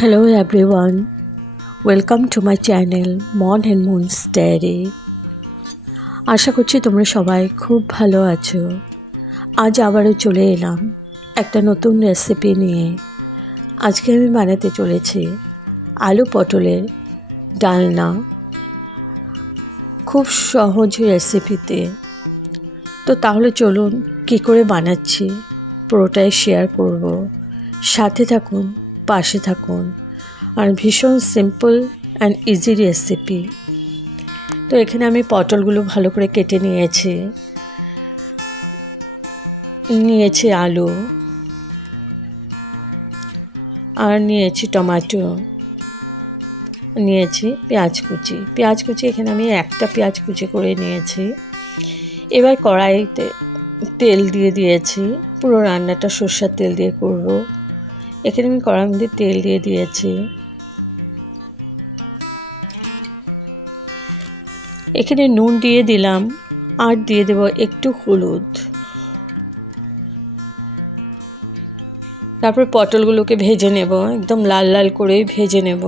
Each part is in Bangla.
Hello everyone, welcome to my channel Mon and Moon's Diary। আশা করছি তোমরা সবাই খুব ভালো আছো। আজ আবারও চলে এলাম একটা নতুন রেসিপি নিয়ে। আজকে আমি বানাতে চলেছি আলু পটলের ডালনা, খুব সহজ রেসিপিতে। তো তাহলে চলুন কি করে বানাচ্ছি পুরোটাই শেয়ার করব। সাথে থাকুন, পাশে থাকুন। আর ভীষণ সিম্পল অ্যান্ড ইজি রেসিপি। তো এখানে আমি পটলগুলো ভালো করে কেটে নিয়েছি আলু, আর নিয়েছি টমেটো, নিয়েছি পেঁয়াজ কুচি। এখানে আমি একটা পেঁয়াজ কুচি করে নিয়েছি। এবার কড়াইতে তেল দিয়ে দিয়েছি। পুরো রান্নাটা সরষের তেল দিয়ে করব। এখানে আমি কড়াইর মধ্যে তেল দিয়ে দিয়েছি। এখানে নুন দিয়ে দিলাম, আর দিয়ে দেব একটু হলুদ। তারপর পটলগুলোকে ভেজে নেব, একদম লাল লাল করে ভেজে নেব।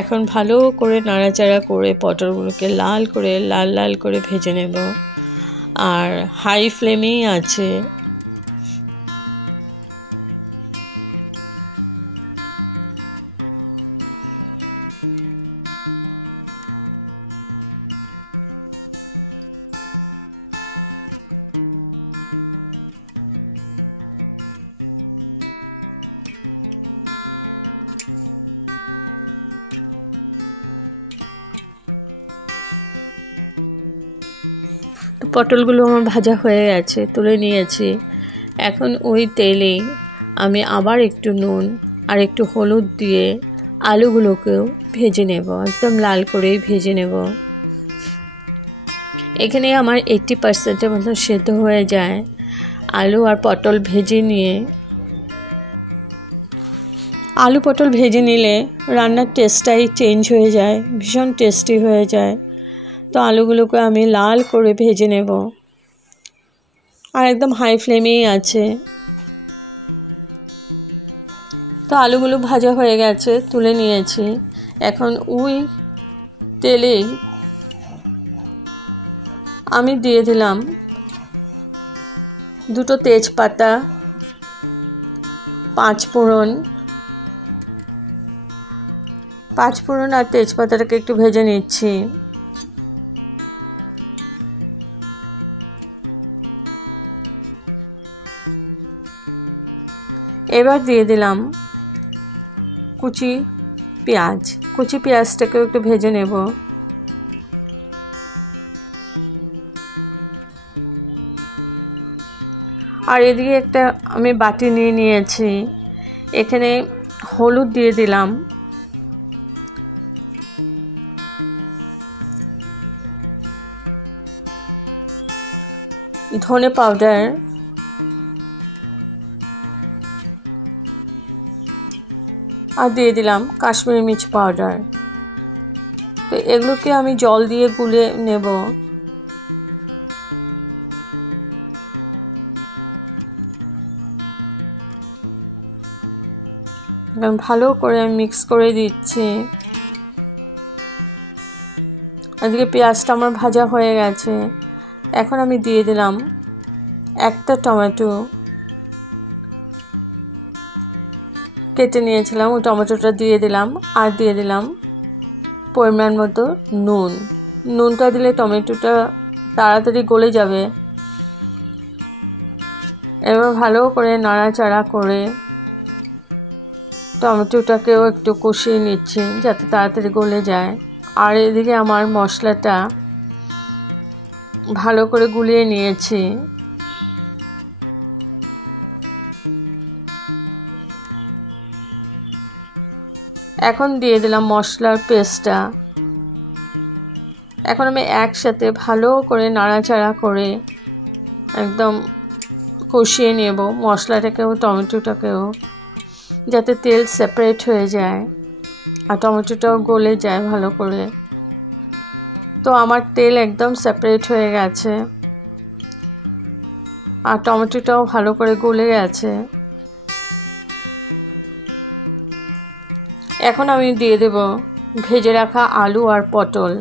এখন ভালো করে নাড়াচাড়া করে পটলগুলোকে লাল করে ভেজে নেব। আর হাই ফ্লেমেই আছে। পটলগুলো আমার ভাজা হয়ে গেছে, তুলে নিয়েছি। এখন ওই তেলে আমি আবার একটু নুন আর একটু হলুদ দিয়ে আলুগুলোকেও ভেজে নেব, একদম লাল করেই ভেজে নেব। এখানে আমার 80% মতো সেদ্ধ হয়ে যায়। আলু আর পটল ভেজে নিয়ে, আলু পটল ভেজে নিলে রান্নার টেস্টটাই চেঞ্জ হয়ে যায়, ভীষণ টেস্টি হয়ে যায়। তো আলুগুলোকে আমি লাল করে ভেজে নেব, আর একদম হাই ফ্লেমেই আছে। তো আলুগুলো ভাজা হয়ে গেছে, তুলে নিয়েছি। এখন ওই তেলে আমি দিয়ে দিলাম দুটো তেজপাতা, 5 ফোড়ন আর তেজপাতাটাকে একটু ভেজে নিচ্ছি। এবার দিয়ে দিলাম কুচি পেঁয়াজটাকেও একটু ভেজে নেব। আর এদিকে একটা আমি বাটি নিয়েছি। এখানে হলুদ দিয়ে দিলাম, ধনে পাউডার, আর দিয়ে দিলাম কাশ্মীরি মির্চ পাউডার। তো এগুলোকে আমি জল দিয়ে গুলে নেব। ভালো করে মিক্স করে দিচ্ছি। এদিকে পেঁয়াজটা আমার ভাজা হয়ে গেছে। এখন আমি দিয়ে দিলাম একটা টমেটো কেটে নিয়েছিলাম, ওই টমেটোটা দিয়ে দিলাম। আর দিয়ে দিলাম পরিমাণ মতো নুনটা দিলে টমেটোটা তাড়াতাড়ি গলে যাবে। এবার ভালো করে নাড়াচাড়া করে টমেটোটাকেও একটু কষিয়ে নিচ্ছি, যাতে তাড়াতাড়ি গলে যায়। আর এদিকে আমার মশলাটা ভালো করে গুলিয়ে নিয়েছি। এখন দিয়ে দিলাম মশলার পেস্টটা। এখন আমি একসাথে ভালো করে নাড়াচাড়া করে একদম কষিয়ে নেব মশলাটাকেও টমেটোটাকেও, যাতে তেল সেপারেট হয়ে যায় আর টমেটোটাও গলে যায় ভালো করে। তো আমার তেল একদম সেপারেট হয়ে গেছে আর টমেটোটাও ভালো করে গলে গেছে। এখন আমি দিয়ে দেব ভেজে রাখা আলু আর পটল,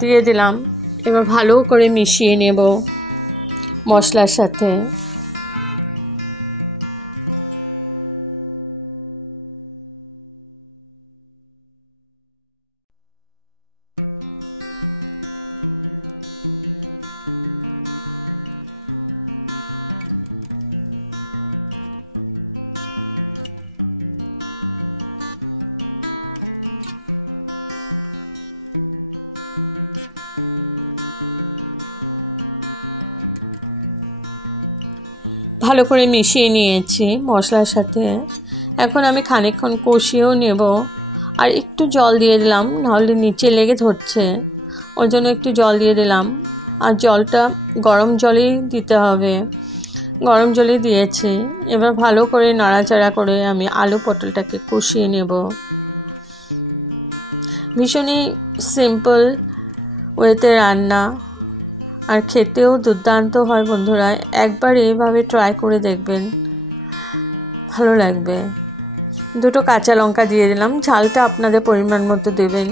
দিয়ে দিলাম। এবার ভালো করে মিশিয়ে নেব মশলার সাথে। ভালো করে মিশিয়ে নিয়েছি মশলার সাথে। এখন আমি খানিকক্ষণ কষিয়েও নেব আর একটু জল দিয়ে দিলাম, নাহলে নিচে লেগে ধরছে, ওর জন্য একটু জল দিয়ে দিলাম। আর জলটা গরম জলেই দিতে হবে, গরম জলই দিয়েছি। এবার ভালো করে নাড়াচাড়া করে আমি আলু পটলটাকে কষিয়ে নেব। ভীষণই সিম্পল ওয়েতে রান্না আর খেতেও দুর্দান্ত হয় বন্ধুরা। একবার এইভাবে ট্রাই করে দেখবেন, ভালো লাগবে। দুটো কাঁচা লঙ্কা দিয়ে দিলাম, ঝালটা আপনাদের পরিমাণ মতো দেবেন।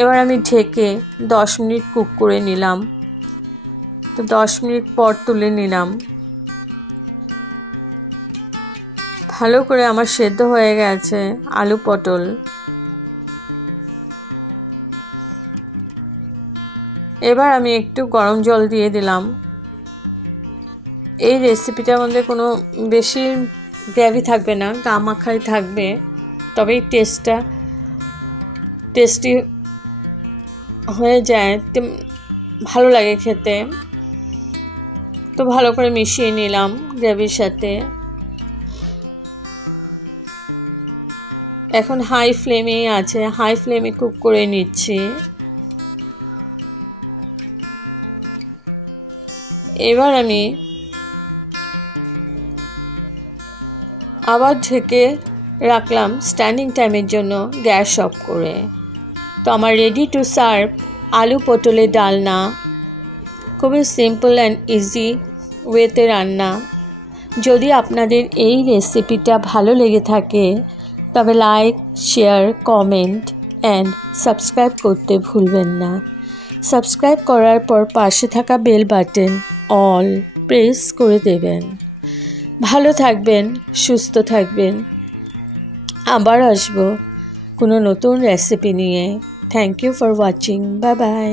এবার আমি ঢেকে 10 মিনিট কুক করে নিলাম। তো 10 মিনিট পর তুলে নিলাম। ভালো করে আমার সেদ্ধ হয়ে গেছে আলু পটল। এবার আমি একটু গরম জল দিয়ে দিলাম। এই রেসিপিটার মধ্যে কোনো বেশি গ্রেভি থাকবে না, কামাখাই থাকবে, তবেই টেস্টি হয়ে যায়, ভালো লাগে খেতে। তো ভালো করে মিশিয়ে নিলাম গ্রেভির সাথে। এখন হাই ফ্লেমে আছে, হাই ফ্লেমে কুক করে নিচ্ছি। এবার আমি আবার ঢেকে রাখলাম স্ট্যান্ডিং টাইমের জন্য, গ্যাস অফ করে। তো আমার রেডি টু সার্ভ আলু পটলের ডালনা। খুবই সিম্পল অ্যান্ড ইজি ওয়েতে রান্না। যদি আপনাদের এই রেসিপিটা ভালো লেগে থাকে তবে like, share, comment and subscribe করতে ভুলবেন না। সাবস্ক্রাইব করার পর পাশে থাকা বেল বাটন অল প্রেস করে দেবেন। ভালো থাকবেন, সুস্থ থাকবেন। আবার আসবো কোনো নতুন রেসিপি নিয়ে। Thank you for watching. Bye by.